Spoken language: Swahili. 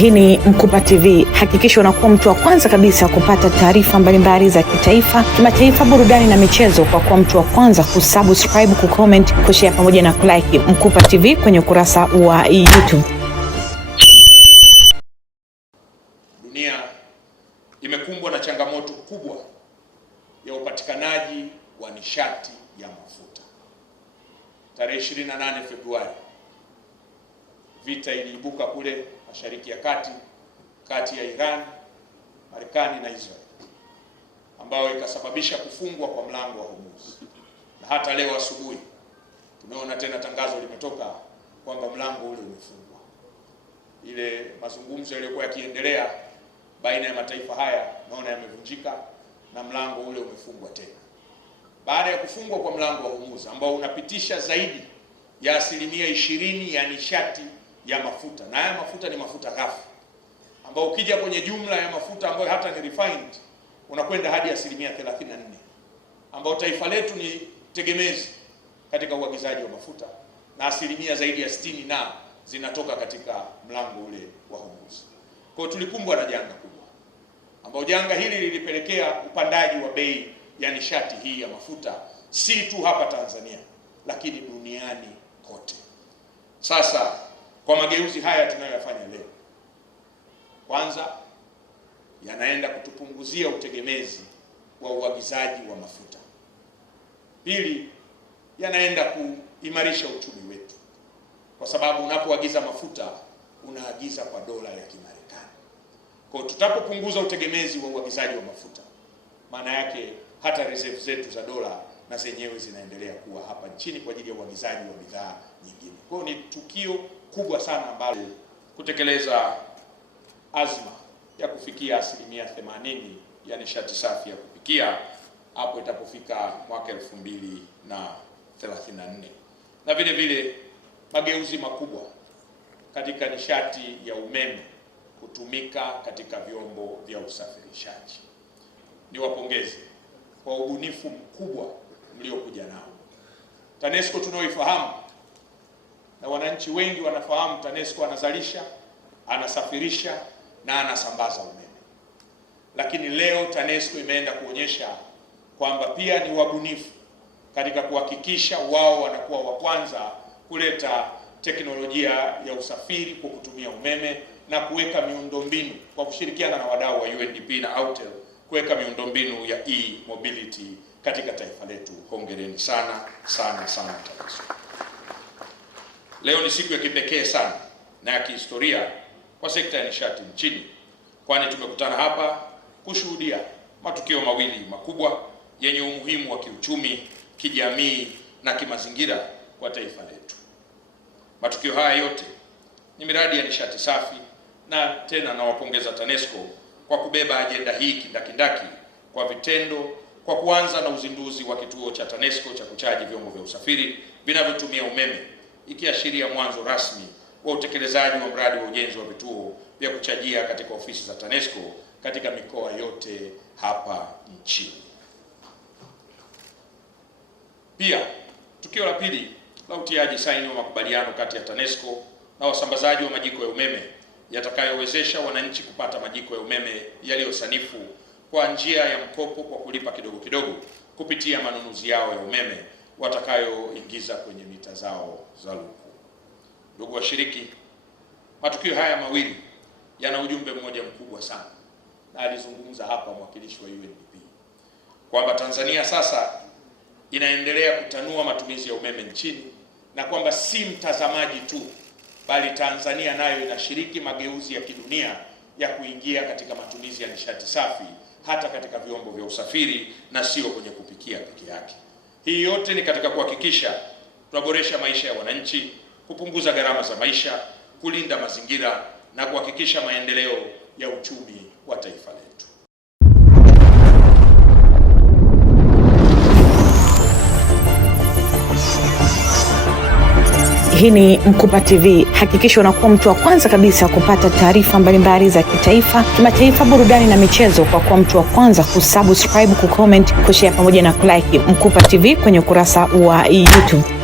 Hii ni Mkupa TV. Hakikisha unakuwa mtu wa kwanza kabisa kupata taarifa mbalimbali za kitaifa, kimataifa, burudani na michezo kwa kuwa mtu wa kwanza kusubscribe, kucomment, kushare pamoja na kulike Mkupa TV kwenye ukurasa wa YouTube. Dunia imekumbwa na changamoto kubwa ya upatikanaji wa nishati ya mafuta. Tarehe 28 Februari vita iliibuka kule Mashariki ya Kati kati ya Iran, Marekani na Israel, ambayo ikasababisha kufungwa kwa mlango wa Hormuz. Na hata leo asubuhi tumeona tena tangazo limetoka kwamba mlango ule umefungwa. Ile mazungumzo yaliyokuwa yakiendelea baina ya mataifa haya naona yamevunjika na mlango ule umefungwa tena. Baada ya kufungwa kwa mlango wa Hormuz ambao unapitisha zaidi ya 20% ya nishati ya mafuta, na haya mafuta ni mafuta ghafi ambao ukija kwenye jumla ya mafuta ambayo hata ni refined unakwenda hadi 34%, ambao taifa letu ni tegemezi katika uagizaji wa mafuta na asilimia zaidi ya 60 na zinatoka katika mlango ule wa Hormuz. Kwa hiyo tulikumbwa na janga kubwa, ambao janga hili lilipelekea upandaji wa bei ya nishati hii ya mafuta si tu hapa Tanzania lakini duniani kote. Sasa kwa mageuzi haya tunayoyafanya leo, kwanza yanaenda kutupunguzia utegemezi wa uagizaji wa mafuta. Pili, yanaenda kuimarisha uchumi wetu, kwa sababu unapoagiza mafuta unaagiza kwa dola ya Kimarekani. Kwa hiyo tutapopunguza utegemezi wa uagizaji wa mafuta, maana yake hata reserve zetu za dola na zenyewe zinaendelea kuwa hapa nchini kwa ajili ya uagizaji wa bidhaa nyingine. Kwa hiyo ni tukio kubwa sana ambalo kutekeleza azma ya kufikia 80% ya nishati safi ya kupikia hapo itapofika mwaka 2034, na vile vile mageuzi makubwa katika nishati ya umeme kutumika katika vyombo vya usafirishaji. Niwapongeze kwa ubunifu mkubwa mliokuja nao. TANESCO tunaoifahamu na wananchi wengi wanafahamu, TANESCO anazalisha, anasafirisha na anasambaza umeme. Lakini leo TANESCO imeenda kuonyesha kwamba pia ni wabunifu katika kuhakikisha wao wanakuwa wa kwanza kuleta teknolojia ya usafiri kwa kutumia umeme na kuweka miundombinu kwa kushirikiana na wadau wa UNDP na Autel kuweka miundombinu ya e-mobility katika taifa letu. Hongereni sana sana sana TANESCO. Leo ni siku ya kipekee sana na ya kihistoria kwa sekta ya nishati nchini, kwani tumekutana hapa kushuhudia matukio mawili makubwa yenye umuhimu wa kiuchumi, kijamii na kimazingira kwa taifa letu. Matukio haya yote ni miradi ya nishati safi, na tena nawapongeza TANESCO kwa kubeba ajenda hii kindakindaki kwa vitendo, kwa kuanza na uzinduzi wa kituo cha TANESCO cha kuchaji vyombo vya usafiri vinavyotumia umeme, ikiashiria mwanzo rasmi wa utekelezaji wa mradi wa ujenzi wa vituo vya kuchajia katika ofisi za TANESCO katika mikoa yote hapa nchini. Pia tukio la pili la utiaji saini wa makubaliano kati ya TANESCO na wasambazaji wa majiko ya umeme yatakayowezesha wananchi kupata majiko ya umeme yaliyosanifu kwa njia ya mkopo kwa kulipa kidogo kidogo kupitia manunuzi yao ya umeme watakayoingiza kwenye mita zao za luku. Ndugu washiriki, matukio haya mawili yana ujumbe mmoja mkubwa sana, na alizungumza hapa mwakilishi wa UNDP kwamba Tanzania sasa inaendelea kutanua matumizi ya umeme nchini, na kwamba si mtazamaji tu bali Tanzania nayo inashiriki mageuzi ya kidunia ya kuingia katika matumizi ya nishati safi hata katika vyombo vya usafiri na sio kwenye kupikia peke yake. Hii yote ni katika kuhakikisha tunaboresha maisha ya wananchi, kupunguza gharama za maisha, kulinda mazingira na kuhakikisha maendeleo ya uchumi wa taifa letu. Hii ni Mkupa TV. Hakikisha unakuwa mtu wa kwanza kabisa kupata taarifa mbalimbali za kitaifa, kimataifa, burudani na michezo kwa kuwa mtu wa kwanza kusubscribe, kucomment, kushare pamoja na kulike Mkupa TV kwenye ukurasa wa YouTube.